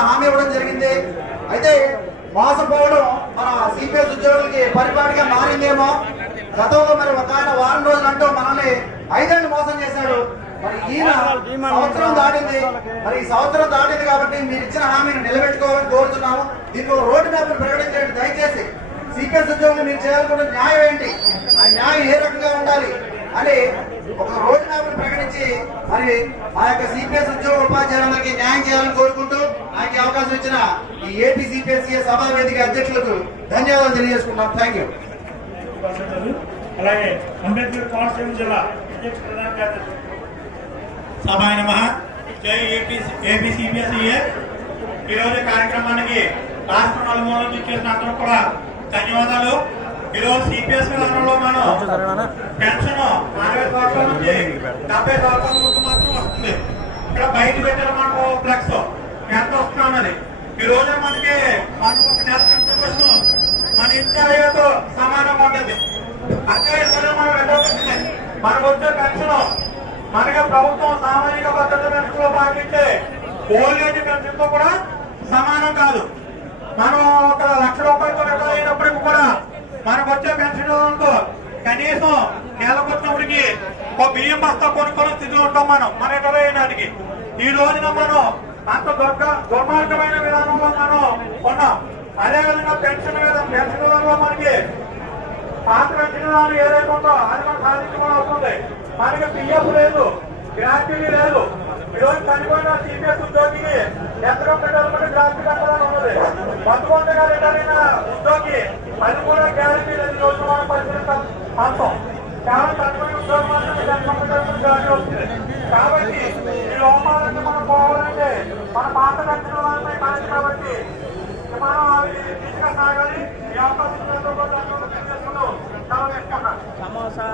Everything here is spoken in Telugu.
హామీ ఇవ్వడం జరిగింది. అయితే మోసపోవడం మన సిపిఎస్ ఉద్యోగులకి పరిపాటిగా మారిందేమో. గతంలో మరి ఒక ఆయన వారం రోజులు అంటూ మనల్ని ఐదేళ్ళు మోసం చేశాడు. మరి ఈయన సంవత్సరం దాటింది. మరి ఈ సంవత్సరం దాటింది కాబట్టి మీరు ఇచ్చిన హామీని నిలబెట్టుకోవాలని కోరుతున్నాము. దీనికి ఒక రోడ్డు మ్యాప్ ప్రకటించండి. దయచేసి సిపిఎస్ ఉద్యోగులు మీరు చేయాలనుకున్న న్యాయం ఏంటి? ఆ న్యాయం ఏ రకంగా ఉండాలి? అని ఒక రోడ్ మ్యాప్ ప్రకటించి మరి ఆ యొక్క సిపిఎస్ ఉద్యోగ ఉపాధ్యాయులందరికీ న్యాయం చేయాలని కోరుకుంటున్నాం నాకు ఈ అవకాశం ఇచ్చిన ఈ ఏపీ సిపిఎస్ సభా వేదిక అధ్యక్షులకు ధన్యవాదాలు తెలియజేసుకుంటాం థ్యాంక్ యూ అలాగే అంబేద్కర్ కోనసీమ జిల్లా అధ్యక్ష ప్రధాన కార్యదర్శి. సభాయ నమ. జై ఏపీ ఈరోజు కార్యక్రమానికి రాష్ట్ర ఇచ్చేసిన అందరూ కూడా ధన్యవాదాలు. ఈరోజు సిపిఎస్ విధానంలో మనం పెన్షన్ అరవై సంవత్సరాల నుంచి డెబ్బై సంవత్సరాల ముందు మాత్రం వస్తుంది. ఇక్కడ బయట పెట్టారు మనకు రోజు మనకి మనకు ఒక నెల కంట్రిబ్యూషన్ మన ఇంటి అయ్యేతో సమానంగా ఉంటుంది. అక్కడ మనం రెండో మనకు వచ్చే పెన్షన్ మనకి ప్రభుత్వం సామాజిక భద్రత పెన్షన్లో పాటించే పెన్షన్తో పెన్షన్తో కూడా సమానం కాదు. మనం ఒక లక్ష రూపాయలతో రిటైర్ అయినప్పటికి కూడా మనకు వచ్చే పెన్షన్ కనీసం నెలకు వచ్చినప్పటికి ఒక బియ్యం బస్తా కొనుక్కునే స్థితిలో ఉంటాం మనం మన రిటైర్ అయినాటికి ఈ రోజున మనం అంత దుర్గ దుర్మార్గమైన కొన్నాం. అదేవిధంగా పెన్షన్ మీద పెన్షన్ విధానంలో మనకి పాత పెన్షన్ ఏదైతే ఉందో అది మనం సాధించుకోవడం అవుతుంది మనకి పిఎఫ్ లేదు గ్రాట్యుటీ లేదు. ఈరోజు చనిపోయిన సిపిఎస్ ఉద్యోగికి ఎంతగా పెట్టాలంటే గ్రాట్యుటీ కట్టాలని ఉన్నది. బతుకుండగా గారు అయిన ఉద్యోగి అది కూడా గ్యారంటీ లేదు రోజు మన పరిస్థితి అంతం చాలా చనిపోయిన ఉద్యోగం మాత్రమే దాని గ్యారంటీ వస్తుంది కాబట్టి ఈ లోపాలన్నీ మనం పోవాలంటే మన పాత పెన్షన్ వాళ్ళపై కాదు కాబట్టి సమోసా